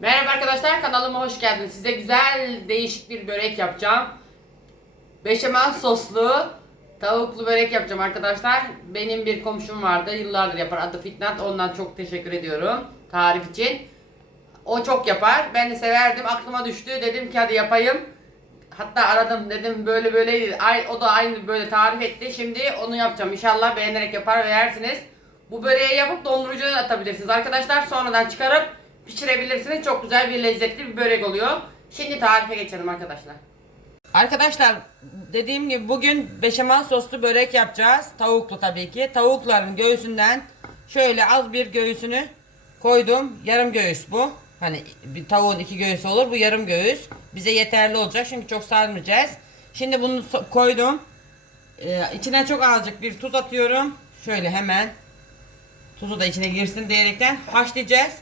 Merhaba arkadaşlar kanalıma hoş geldiniz. Size güzel değişik bir börek yapacağım. Beşamel soslu tavuklu börek yapacağım arkadaşlar. Benim bir komşum vardı. Yıllardır yapar. Adı Fitnat. Ondan çok teşekkür ediyorum tarif için. O çok yapar. Ben de severdim. Aklıma düştü. Dedim ki hadi yapayım. Hatta aradım dedim böyle böyleydi. Ay, o da aynı böyle tarif etti. Şimdi onu yapacağım. İnşallah beğenerek yapar ve yersiniz. Bu böreği yapıp dondurucuya atabilirsiniz arkadaşlar. Sonradan çıkarıp pişirebilirsiniz. Çok güzel bir lezzetli bir börek oluyor. Şimdi tarife geçelim arkadaşlar. Arkadaşlar dediğim gibi bugün beşamel soslu börek yapacağız. Tavuklu tabii ki. Tavukların göğsünden şöyle az bir göğsünü koydum. Yarım göğüs bu. Hani bir tavuğun iki göğüsü olur. Bu yarım göğüs. Bize yeterli olacak çünkü çok sarmayacağız. Şimdi bunu koydum. Ee, içine çok azıcık bir tuz atıyorum. Şöyle hemen. Tuzu da içine girsin diyerekten haşlayacağız.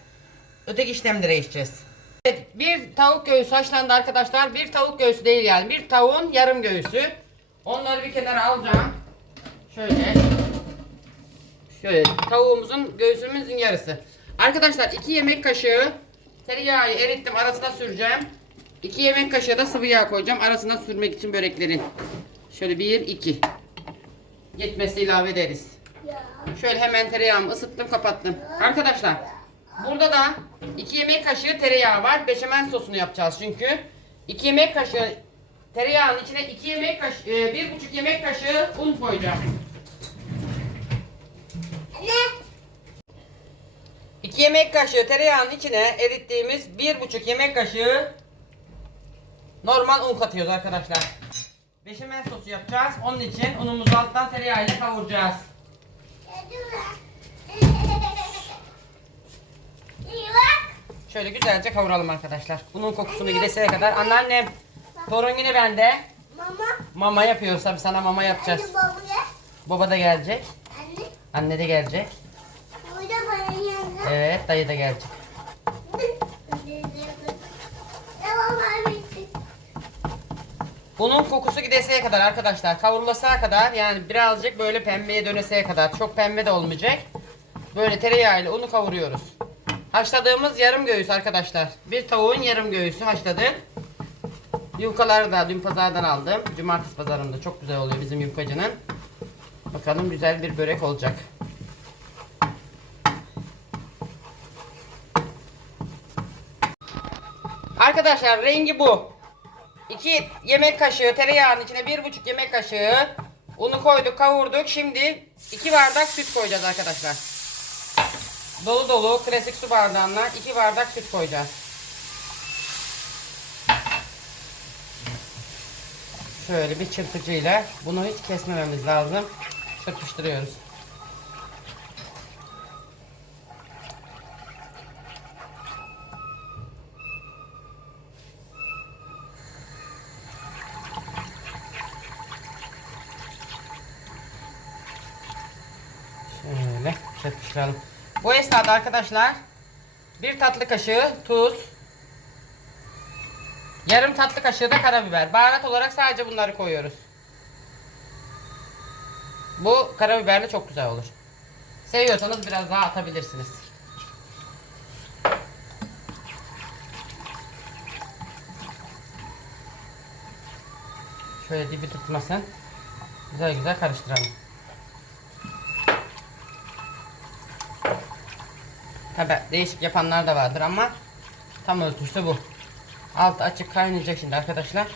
Öteki işlemlere geçeceğiz. Evet, bir tavuk göğsü haşlandı arkadaşlar. Bir tavuk göğsü değil yani. Bir tavuğun yarım göğsü. Onları bir kenara alacağım. Şöyle. Şöyle tavuğumuzun göğsümüzün yarısı. Arkadaşlar 2 yemek kaşığı tereyağı erittim arasına süreceğim. 2 yemek kaşığı da sıvı yağ koyacağım arasına sürmek için böreklerin. Şöyle 1 2. Yetmesi ilave ederiz. Şöyle hemen tereyağımı ısıttım kapattım. Arkadaşlar burada da 2 yemek kaşığı tereyağı var. Beşamel sosunu yapacağız çünkü. 2 yemek kaşığı tereyağının içine 2 yemek kaşığı, 1,5 yemek kaşığı un koyacağım. 2 yemek kaşığı tereyağının içine erittiğimiz 1,5 yemek kaşığı normal un katıyoruz arkadaşlar. Beşamel sosu yapacağız. Onun için unumuzu alttan tereyağıyla kavuracağız. Şöyle güzelce kavuralım arkadaşlar. Bunun kokusunu gideseye kadar. Anneannem torun yine bende. Mama, Mama yapıyoruz tabii sana mama yapacağız. anne babaya, Baba da gelecek. anne, Anne de gelecek. burada bana yanına. Evet dayı da gelecek. Bunun kokusu gideseye kadar arkadaşlar. Kavrulasaya kadar yani birazcık böyle pembeye döneseye kadar. Çok pembe de olmayacak. Böyle tereyağıyla unu kavuruyoruz. Haşladığımız yarım göğüs arkadaşlar. Bir tavuğun yarım göğüsü haşladık. Yufkaları da dün pazardan aldım. Cumartesi pazarında çok güzel oluyor bizim yufkacının. Bakalım güzel bir börek olacak. Arkadaşlar rengi bu. 2 yemek kaşığı tereyağının içine 1,5 yemek kaşığı unu koyduk kavurduk. Şimdi 2 bardak süt koyacağız arkadaşlar. Dolu dolu klasik su bardağına 2 bardak süt koyacağız. Şöyle bir çırpıcıyla bunu hiç kesmememiz lazım. Çırpıştırıyoruz. Şöyle çırpıştıralım. Bu esnada arkadaşlar bir tatlı kaşığı tuz, yarım tatlı kaşığı da karabiber. Baharat olarak sadece bunları koyuyoruz. Bu karabiberli çok güzel olur. Seviyorsanız biraz daha atabilirsiniz. Şöyle dibi tutmasın. Güzel güzel karıştıralım. Tabi değişik yapanlar da vardır ama tam ölçüsü bu. Altı açık kaynayacak şimdi arkadaşlar.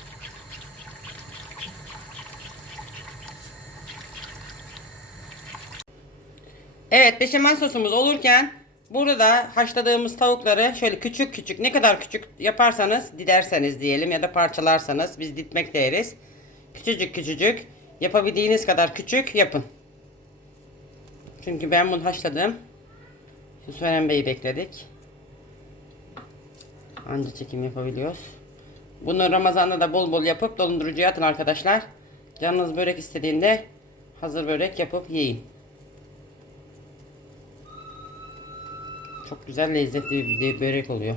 Evet beşamel sosumuz olurken burada da haşladığımız tavukları şöyle küçük küçük ne kadar küçük yaparsanız diderseniz diyelim ya da parçalarsanız biz ditmek deriz. Küçücük küçücük yapabildiğiniz kadar küçük yapın. Çünkü ben bunu haşladım. Süren Bey'i bekledik. Anca çekim yapabiliyoruz. Bunu Ramazan'da da bol bol yapıp dondurucuya atın arkadaşlar. Canınız börek istediğinde hazır börek yapıp yiyin. Çok güzel lezzetli bir börek oluyor.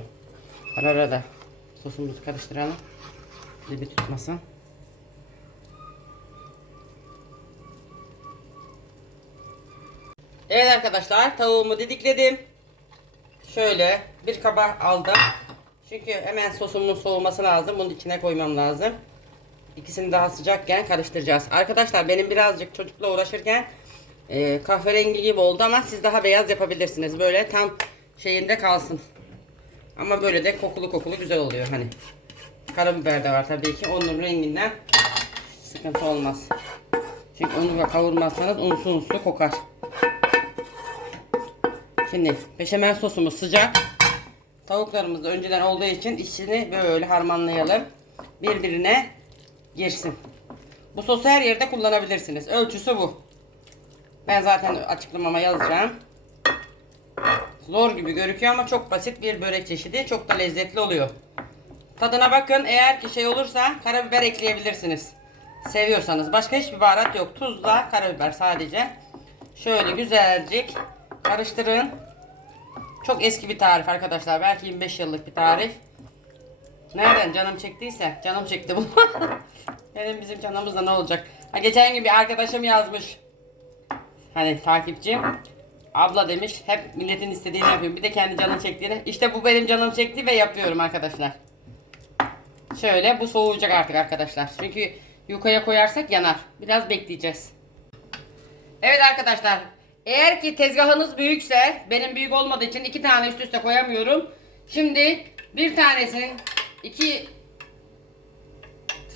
Ara ara da sosumuzu karıştıralım. Dibi tutmasın. Evet arkadaşlar tavuğumu didikledim. Şöyle bir kaba aldım. Çünkü hemen sosumun soğuması lazım. Bunun içine koymam lazım. İkisini daha sıcakken karıştıracağız. Arkadaşlar benim birazcık çocukla uğraşırken e, kahverengi gibi oldu ama siz daha beyaz yapabilirsiniz. Böyle tam şeyinde kalsın. Ama böyle de kokulu kokulu güzel oluyor hani. Karabiber de var tabii ki. Onun renginden sıkıntı olmaz. Çünkü onu kavurmazsanız unsu unsu kokar. Şimdi beşamel sosumuz sıcak. Tavuklarımız da önceden olduğu için içini böyle harmanlayalım. Birbirine girsin. Bu sosu her yerde kullanabilirsiniz. Ölçüsü bu. Ben zaten açıklamama yazacağım. Zor gibi görünüyor ama çok basit bir börek çeşidi. Çok da lezzetli oluyor. Tadına bakın. Eğer ki şey olursa karabiber ekleyebilirsiniz. Seviyorsanız. Başka hiçbir baharat yok. Tuzla karabiber sadece. Şöyle güzelcik karıştırın. Çok eski bir tarif arkadaşlar. Belki 25 yıllık bir tarif. Nereden canım çektiyse canım çekti bu. Benim bizim canımızda ne olacak? Ha, geçen gün bir arkadaşım yazmış. Hani takipçim. Abla demiş hep milletin istediğini yapıyorum. Bir de kendi canım çektiğini. İşte bu benim canım çekti ve yapıyorum arkadaşlar. Şöyle bu soğuyacak artık arkadaşlar. Çünkü yukaya koyarsak yanar. Biraz bekleyeceğiz. Evet arkadaşlar. Eğer ki tezgahınız büyükse benim büyük olmadığı için iki tane üst üste koyamıyorum. Şimdi bir tanesinin iki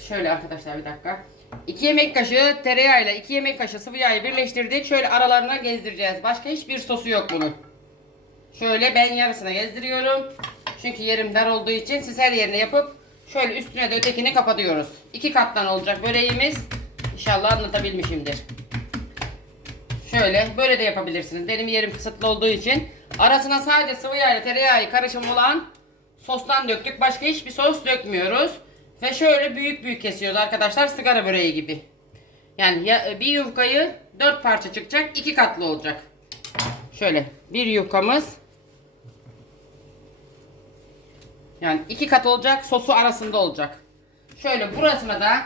şöyle arkadaşlar bir dakika. 2 yemek kaşığı tereyağıyla 2 yemek kaşığı sıvı yağı birleştirdik. Şöyle aralarına gezdireceğiz. Başka hiçbir sosu yok bunun. Şöyle ben yarısına gezdiriyorum. Çünkü yerim dar olduğu için siz her yerine yapıp şöyle üstüne de ötekini kapatıyoruz. İki kattan olacak böreğimiz. İnşallah anlatabilmişimdir. Şöyle böyle de yapabilirsiniz. Benim yerim kısıtlı olduğu için arasına sadece sıvı yağ ile tereyağı karışımı olan sostan döktük. Başka hiçbir sos dökmüyoruz. Ve şöyle büyük büyük kesiyoruz arkadaşlar sigara böreği gibi. Yani ya, bir yufkayı dört parça çıkacak. iki katlı olacak. Şöyle bir yufkamız yani iki kat olacak. Sosu arasında olacak. Şöyle burasına da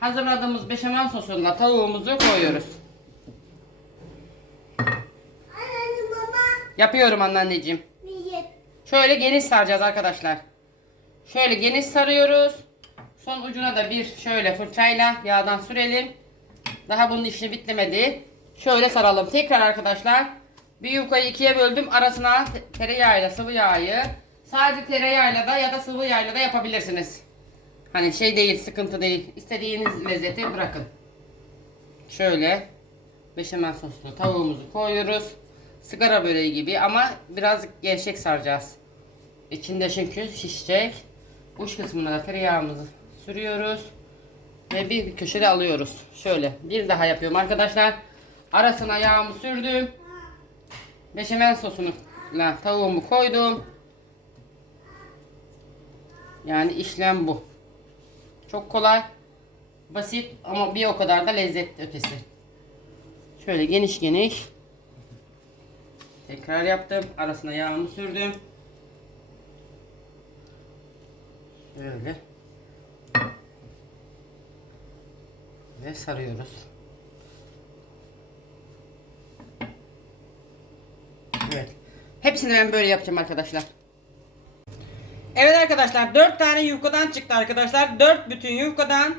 hazırladığımız beşamel sosuyla tavuğumuzu koyuyoruz. Anne mama. Yapıyorum anneanneciğim. Niye? Şöyle geniş saracağız arkadaşlar. Şöyle geniş sarıyoruz. Son ucuna da bir şöyle fırçayla yağdan sürelim. Daha bunun işini bitmedi. Şöyle saralım. Tekrar arkadaşlar. Bir yufkayı ikiye böldüm. Arasına te- tereyağıyla sıvı yağı. Sadece tereyağıyla da ya da sıvı yağıyla da yapabilirsiniz. Hani şey değil, sıkıntı değil. İstediğiniz lezzeti bırakın. Şöyle beşamel soslu tavuğumuzu koyuyoruz. Sigara böreği gibi ama biraz gevşek saracağız. İçinde çünkü şişecek. Uç kısmına da tereyağımızı sürüyoruz. Ve bir köşede alıyoruz. Şöyle bir daha yapıyorum arkadaşlar. Arasına yağımı sürdüm. Beşamel sosunu tavuğumu koydum. Yani işlem bu. Çok kolay. Basit ama bir o kadar da lezzetli ötesi. Şöyle geniş geniş. Tekrar yaptım. Arasına yağımı sürdüm. Şöyle. Ve sarıyoruz. Evet. Hepsini ben böyle yapacağım arkadaşlar. Evet arkadaşlar 4 tane yufkadan çıktı arkadaşlar. 4 bütün yufkadan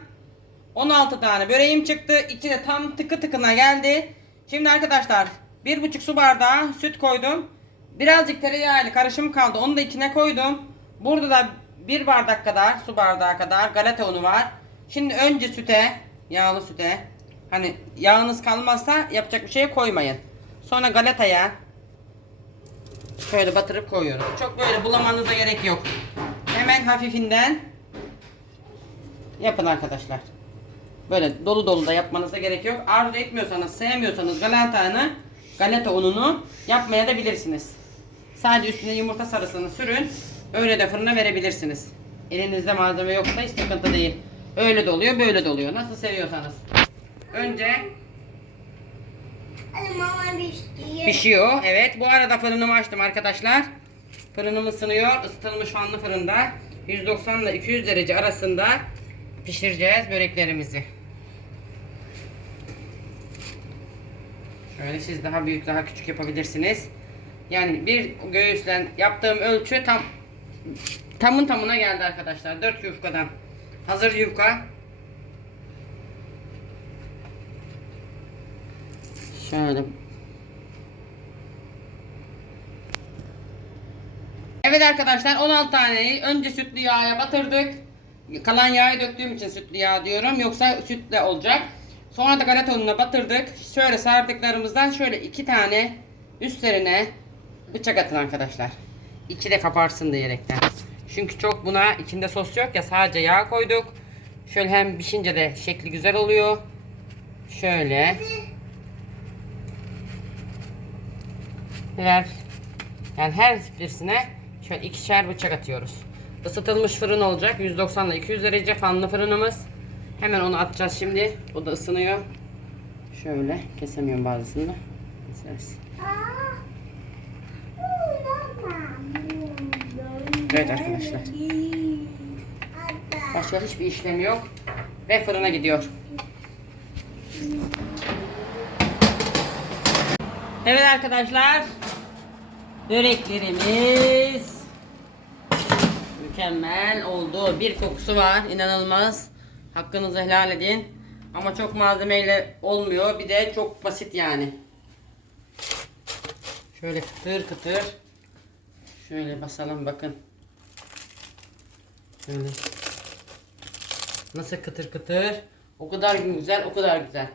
16 tane böreğim çıktı. İçi de tam tıkı tıkına geldi. Şimdi arkadaşlar 1,5 su bardağı süt koydum. Birazcık tereyağıyla karışım kaldı. Onu da içine koydum. Burada da 1 bardak kadar su bardağı kadar galeta unu var. Şimdi önce süte, yağlı süte. Hani yağınız kalmazsa yapacak bir şey koymayın. Sonra galetaya şöyle batırıp koyuyoruz. Çok böyle bulamanıza gerek yok. Hemen hafifinden yapın arkadaşlar. Böyle dolu dolu da yapmanıza gerek yok. Arzu etmiyorsanız, sevmiyorsanız galeta'nı, galeta ununu yapmaya da bilirsiniz. Sadece üstüne yumurta sarısını sürün. Öyle de fırına verebilirsiniz. Elinizde malzeme yoksa hiç sıkıntı değil. Öyle de oluyor, böyle de oluyor. Nasıl seviyorsanız. Önce pişiyor. Evet, bu arada fırınımı açtım arkadaşlar. Fırınım ısınıyor. Isıtılmış fanlı fırında 190 ile 200 derece arasında pişireceğiz böreklerimizi. Şöyle siz daha büyük, daha küçük yapabilirsiniz. Yani bir göğüslen yaptığım ölçü tam Tamın tamına geldi arkadaşlar. 4 yufkadan. Hazır yufka. Şöyle. Evet arkadaşlar 16 taneyi önce sütlü yağa batırdık. Kalan yağı döktüğüm için sütlü yağ diyorum. Yoksa sütle olacak. Sonra da galeta ununa batırdık. Şöyle sardıklarımızdan şöyle iki tane üstlerine bıçak atın arkadaşlar. İçi de kaparsın diyerekten. Çünkü çok buna içinde sos yok ya sadece yağ koyduk. Şöyle hem pişince de şekli güzel oluyor. Şöyle. Birer yani her birisine şöyle ikişer bıçak atıyoruz. Isıtılmış fırın olacak. 190 ile 200 derece fanlı fırınımız. Hemen onu atacağız şimdi. O da ısınıyor. Şöyle kesemiyorum bazısını. Kesersin. Evet arkadaşlar. Başka hiçbir işlemi yok. Ve fırına gidiyor. Evet arkadaşlar. Böreklerimiz mükemmel oldu. Bir kokusu var. inanılmaz. Hakkınızı helal edin. Ama çok malzemeyle olmuyor. Bir de çok basit yani. Şöyle kıtır kıtır. Şöyle basalım bakın. Şöyle. Nasıl kıtır kıtır. O kadar güzel, o kadar güzel.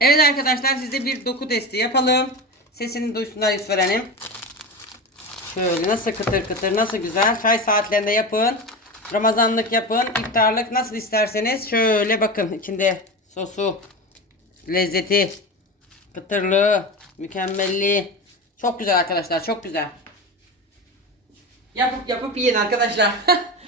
Evet arkadaşlar size bir doku testi yapalım. Sesini duysunlar Yusuf'um. Şöyle nasıl kıtır kıtır, nasıl güzel. Çay saatlerinde yapın. Ramazanlık yapın. iftarlık nasıl isterseniz. Şöyle bakın içinde sosu, lezzeti, kıtırlığı, mükemmelliği. Çok güzel arkadaşlar, çok güzel. Yapıp yapıp yiyin arkadaşlar.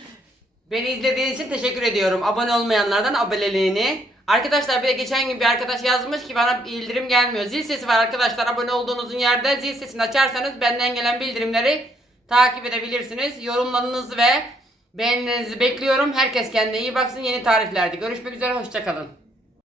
Beni izlediğiniz için teşekkür ediyorum. Abone olmayanlardan aboneliğini. Arkadaşlar bir de geçen gün bir arkadaş yazmış ki bana bildirim gelmiyor. Zil sesi var arkadaşlar abone olduğunuzun yerde. Zil sesini açarsanız benden gelen bildirimleri takip edebilirsiniz. Yorumlarınızı ve beğenilerinizi bekliyorum. Herkes kendine iyi baksın. Yeni tariflerde görüşmek üzere. Hoşçakalın.